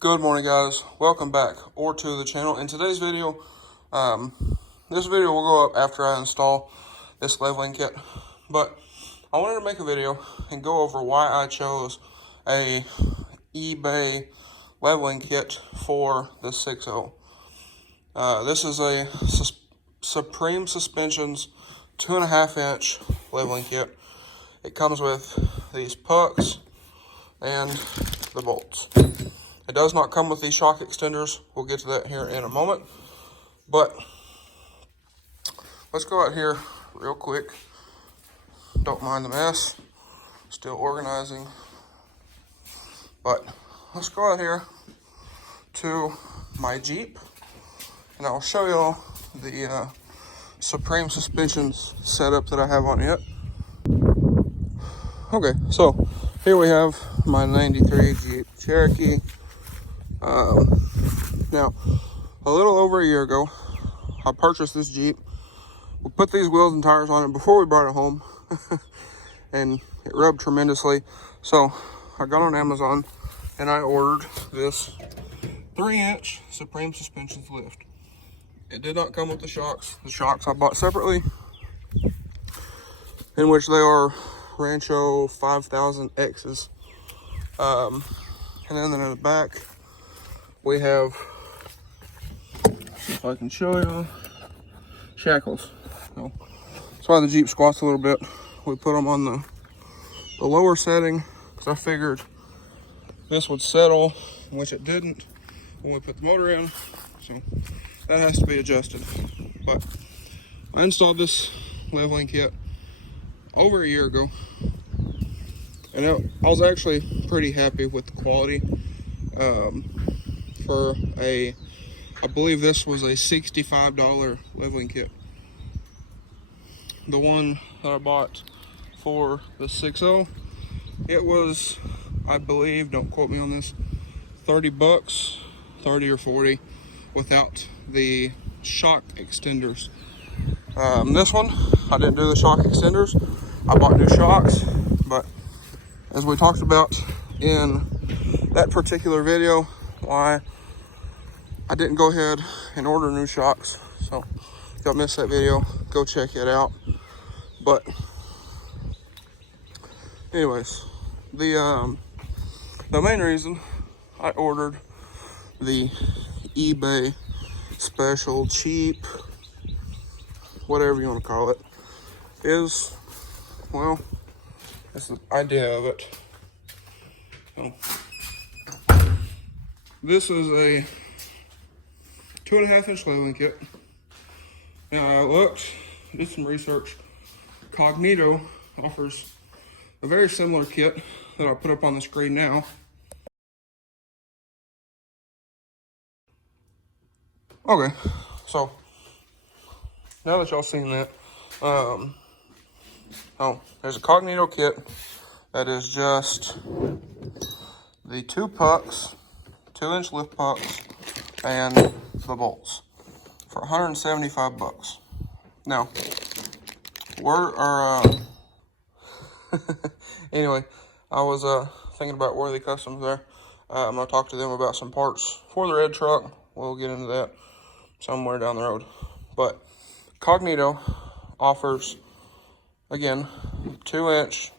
Good morning, guys. Welcome back or to the channel. In today's video, this video will go up after I install this leveling kit, but I wanted to make a video and go over why I chose a eBay leveling kit for the 6.0. This is a Supreme Suspensions 2.5 inch leveling kit. It comes with these pucks and the bolts. It does not come with these shock extenders. We'll get to that here in a moment. But let's go out here real quick. Don't mind the mess. Still organizing. But let's go out here to my Jeep. And I'll show you the Supreme Suspensions setup that I have on it. Okay, so here we have my 93 Jeep Cherokee. Now, a little over a year ago, I purchased this Jeep. We put these wheels and tires on it before we brought it home, and it rubbed tremendously. So I got on Amazon and I ordered this 3-inch Supreme Suspensions lift. It did not come with the shocks. The shocks I bought separately, in which they are Rancho 5000X's. And then in the back, we have, if I can show you, shackles. So that's why the Jeep squats a little bit. We put them on the lower setting because I figured this would settle, which it didn't when we put the motor in. So that has to be adjusted. But I installed this leveling kit over a year ago, and I was actually pretty happy with the quality. For I believe this was a $65 leveling kit. The one that I bought for the 6.0, it was, I believe, don't quote me on this, 30 bucks, 30 or 40, without the shock extenders. This one, I didn't do the shock extenders. I bought new shocks, but as we talked about in that particular video, why I didn't go ahead and order new shocks. So if y'all missed that video, go check it out. But anyways, the main reason I ordered the eBay special, cheap, whatever you want to call it, is, well, that's the idea of it. So this is a 2.5 inch leveling kit. Now I looked, did some research. Cognito offers a very similar kit that I'll put up on the screen now. Okay, so now that y'all seen that, there's a Cognito kit that is just the 2 pucks, 2-inch lift pucks, and the bolts for 175 bucks. Now, anyway, I was thinking about Worthy Customs there. I'm gonna talk to them about some parts for the red truck. We'll get into that somewhere down the road. But Cognito offers, again, 2-inch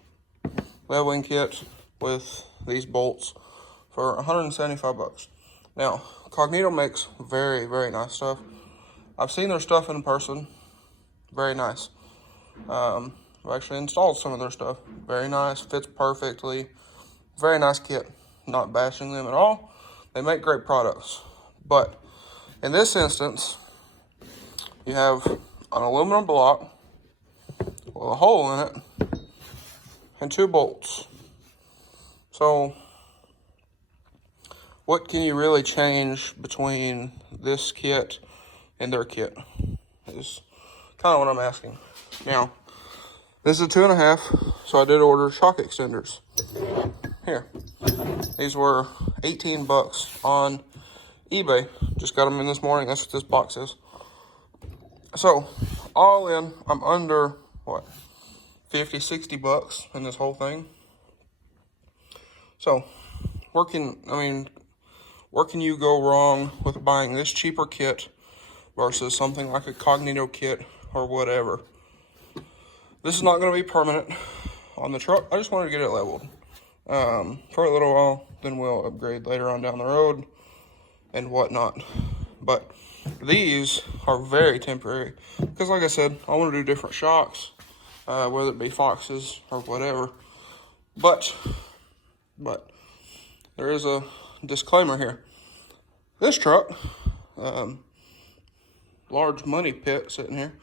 leveling kit with these bolts for 175 bucks. Now, Cognito makes very, very nice stuff. I've seen their stuff in person. Very nice. I've actually installed some of their stuff. Very nice. Fits perfectly. Very nice kit. Not bashing them at all. They make great products. But in this instance, you have an aluminum block with a hole in it and 2 bolts. So what can you really change between this kit and their kit is kind of what I'm asking. Now, this is a 2.5, so I did order shock extenders. Here, these were 18 bucks on eBay. Just got them in this morning. That's what this box is. So all in, I'm under what, 50, 60 bucks in this whole thing. So where can you go wrong with buying this cheaper kit versus something like a Cognito kit or whatever. This is not going to be permanent on the truck. I just wanted to get it leveled for a little while, then we'll upgrade later on down the road and whatnot. But these are very temporary because, like I said, I want to do different shocks, whether it be Foxes or whatever. But there is a disclaimer here. This truck, large money pit sitting here,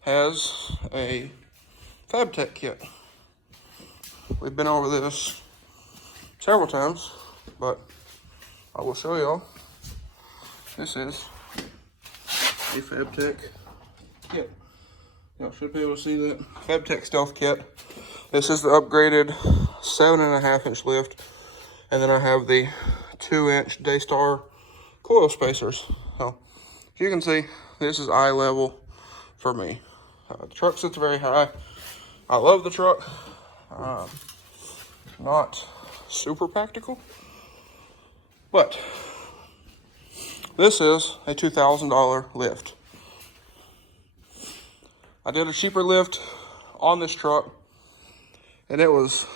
has a FabTech kit. We've been over this several times, but I will show y'all. This is a FabTech kit. Y'all should be able to see that. FabTech Stealth Kit. This is the upgraded 7.5-inch lift. And then I have the 2-inch Daystar coil spacers. So, as you can see, this is eye level for me. The truck sits very high. I love the truck. Not super practical, but this is a $2,000 lift. I did a cheaper lift on this truck, and it was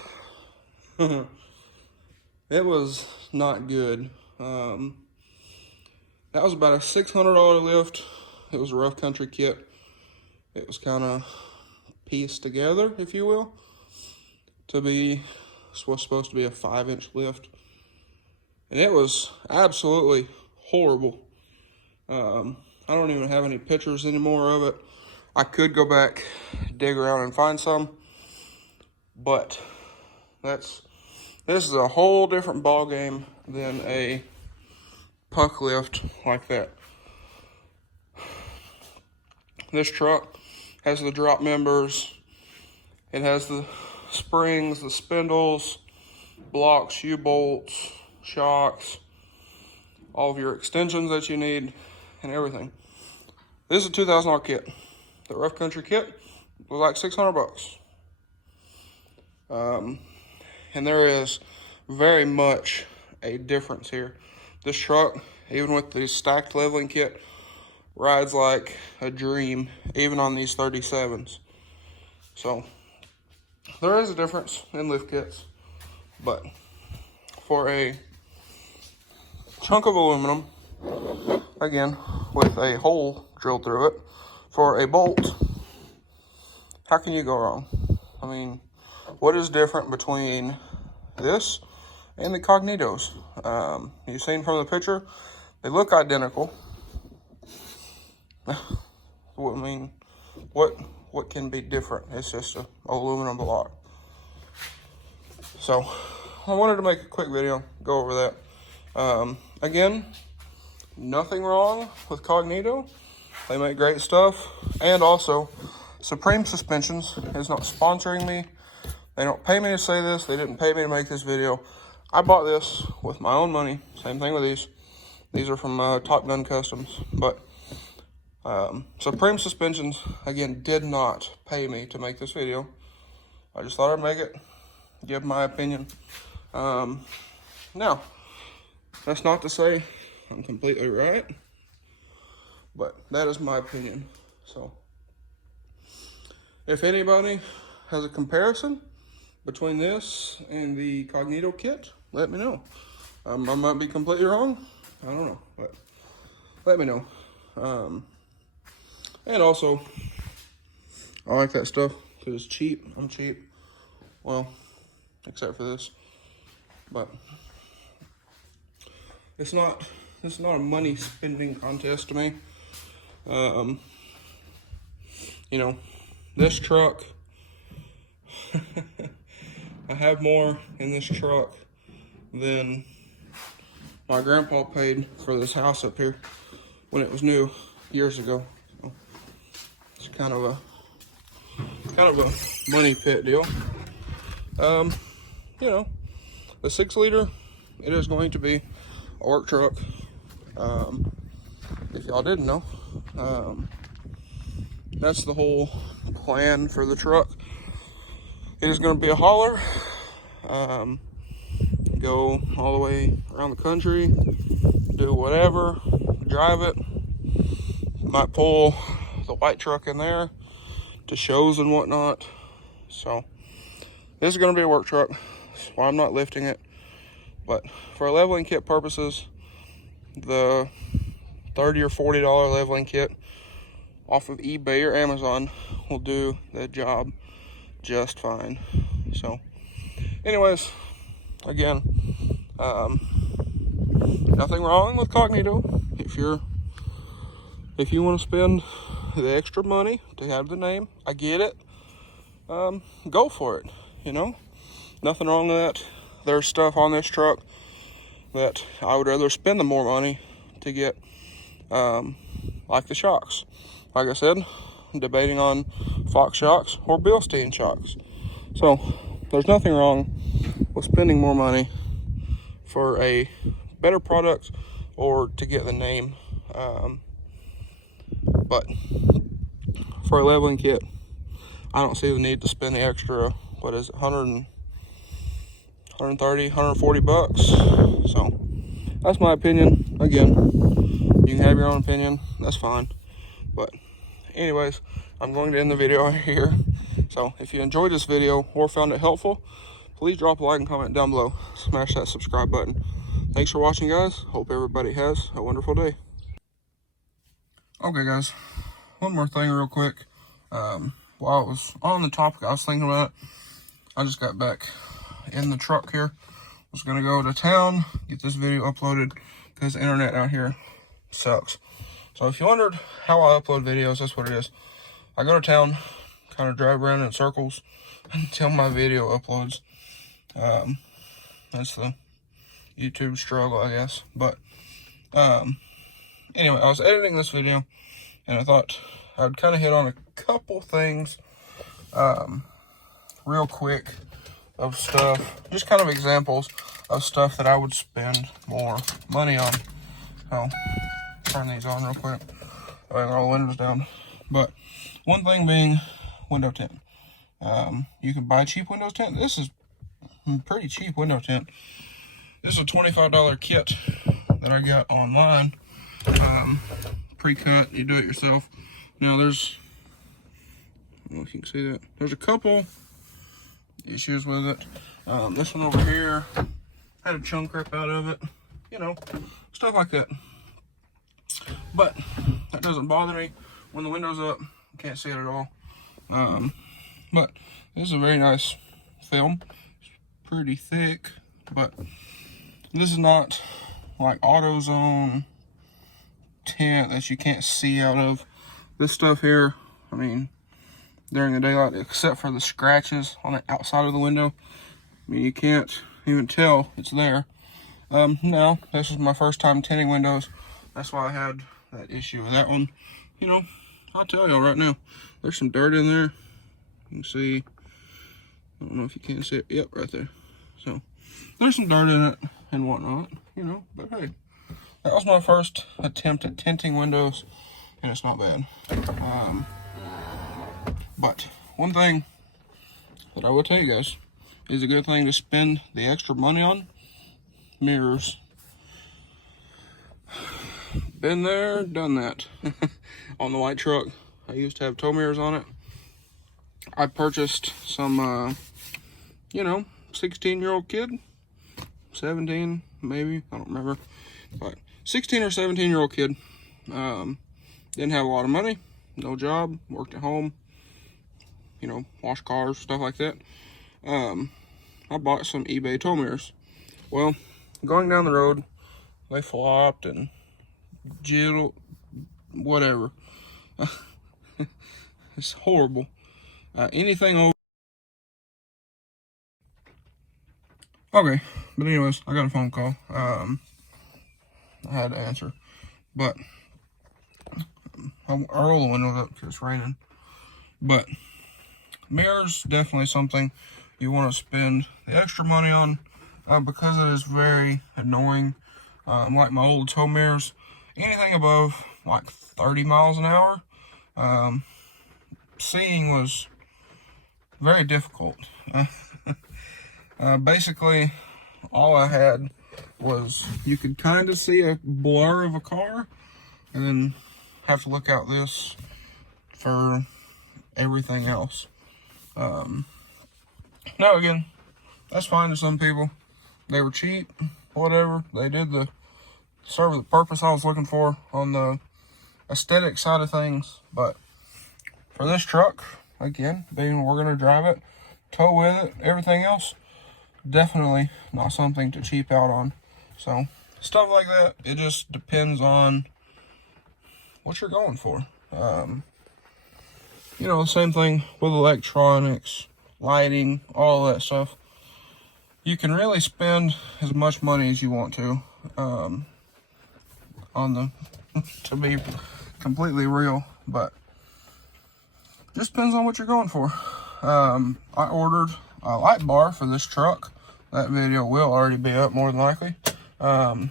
it was not good. That was about a $600 lift. It was a rough country kit. It was kind of pieced together, if you will, to be was supposed to be a 5-inch lift, and it was absolutely horrible. I don't even have any pictures anymore of it. I could go back, dig around and find some, but this is a whole different ball game than a puck lift like that. This truck has the drop members. It has the springs, the spindles, blocks, U-bolts, shocks, all of your extensions that you need, and everything. This is a $2,000 kit. The rough country kit was like $600. And there is very much a difference here. This truck, even with the stacked leveling kit, rides like a dream, even on these 37s. So there is a difference in lift kits, but for a chunk of aluminum, again, with a hole drilled through it, for a bolt, how can you go wrong? I mean, what is different between this and the Cognitos? You've seen from the picture, they look identical. I mean, what can be different? It's just an aluminum block. So I wanted to make a quick video, go over that. Again, nothing wrong with Cognito. They make great stuff. And also, Supreme Suspensions is not sponsoring me. They don't pay me to say this. They didn't pay me to make this video. I bought this with my own money. Same thing with these. These are from Top Gun Customs. But Supreme Suspensions, again, did not pay me to make this video. I just thought I'd make it, give my opinion. Now, that's not to say I'm completely right, but that is my opinion. So, if anybody has a comparison between this and the Cognito kit, let me know. I might be completely wrong. I don't know, but let me know. And also, I like that stuff because it's cheap. I'm cheap. Well, except for this. But it's not a money spending contest to me. You know, this truck, I have more in this truck than my grandpa paid for this house up here when it was new years ago. So it's kind of a money pit deal. You know, the 6-liter, it is going to be a work truck. If y'all didn't know, that's the whole plan for the truck. It is going to be a hauler. go all the way around the country, do whatever, drive it. Might pull the white truck in there to shows and whatnot. So this is going to be a work truck. That's why I'm not lifting it. But for leveling kit purposes, the $30 or $40 leveling kit off of eBay or Amazon will do the job just fine. So anyways, again, nothing wrong with Cognito. If you want to spend the extra money to have the name, I get it. Go for it, you know. Nothing wrong with that. There's stuff on this truck that I would rather spend the more money to get, like the shocks. Like I said, I'm debating on Fox shocks or Bilstein shocks. So there's nothing wrong with spending more money for a better product or to get the name. But for a leveling kit, I don't see the need to spend the extra, what is it, 130, 140 bucks. So that's my opinion. Again, you can have your own opinion, that's fine. But anyways, I'm going to end the video here. So if you enjoyed this video or found it helpful, please drop a like and comment down below. Smash that subscribe button. Thanks for watching, guys. Hope everybody has a wonderful day. Okay, guys, one more thing real quick. While I was on the topic, I was thinking about it. I just got back in the truck here. I was going to go to town, get this video uploaded, because the internet out here sucks. So if you wondered how I upload videos, that's what it is. I go to town, kind of drive around in circles until my video uploads. That's the YouTube struggle, I guess. But anyway, I was editing this video, and I thought I'd kind of hit on a couple things real quick of stuff, just kind of examples of stuff that I would spend more money on. So, turn these on real quick. All right, all the windows down. But one thing being window tint. You can buy cheap window tint. This is pretty cheap window tint. This is a $25 kit that I got online. Pre-cut, you do it yourself. Now there's, I don't know if you can see that. There's a couple issues with it. This one over here had a chunk rip out of it. You know, stuff like that. But that doesn't bother me. When the window's up, you can't see it at all. But this is a very nice film. It's pretty thick, but this is not like AutoZone tint that you can't see out of. This stuff here, I mean, during the daylight, except for the scratches on the outside of the window, I mean, you can't even tell it's there. Now, this is my first time tinting windows. That's why I had that issue with that one. You know, I'll tell y'all right now, there's some dirt in there. You can see, I don't know if you can see it. Yep, right there. So, there's some dirt in it and whatnot, you know, but hey, that was my first attempt at tinting windows, and it's not bad. But one thing that I will tell you guys is a good thing to spend the extra money on: mirrors. Been there, done that. On the white truck, I used to have tow mirrors on it. I purchased some, you know, 16-year-old kid, 17 maybe, I don't remember, but 16 or 17-year-old kid. Didn't have a lot of money, no job, worked at home, you know, wash cars, stuff like that. I bought some eBay tow mirrors. Well, going down the road, they flopped and jiggled, whatever. It's horrible. Anything over. Okay, but anyways, I got a phone call. I had to answer, but I'll roll the windows up because it's raining. But mirrors, definitely something you want to spend the extra money on, because it is very annoying. Like my old tow mirrors, anything above like 30 miles an hour, seeing was very difficult. Basically, all I had was, you could kind of see a blur of a car, and then have to look out this for everything else. Now again, that's fine to some people. They were cheap, whatever. They did serve the purpose I was looking for on the aesthetic side of things. But for this truck, again, being we're gonna drive it, tow with it, everything else, definitely not something to cheap out on. So stuff like that, it just depends on what you're going for. You know, same thing with electronics, lighting, all that stuff. You can really spend as much money as you want to on the to be completely real, but just depends on what you're going for. I ordered a light bar for this truck. That video will already be up more than likely. But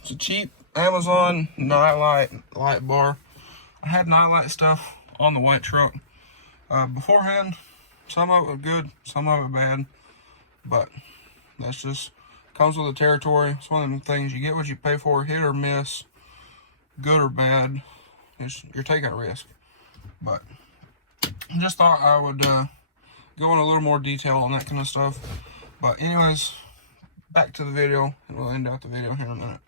it's a cheap Amazon nightlight light bar. I had nightlight stuff on the white truck beforehand. Some of it was good, some of it bad, but that's just comes with the territory. It's one of them things, you get what you pay for, hit or miss, good or bad. You're taking a risk. But just thought I would go in a little more detail on that kind of stuff. But anyways, back to the video, and we'll end out the video here in a minute.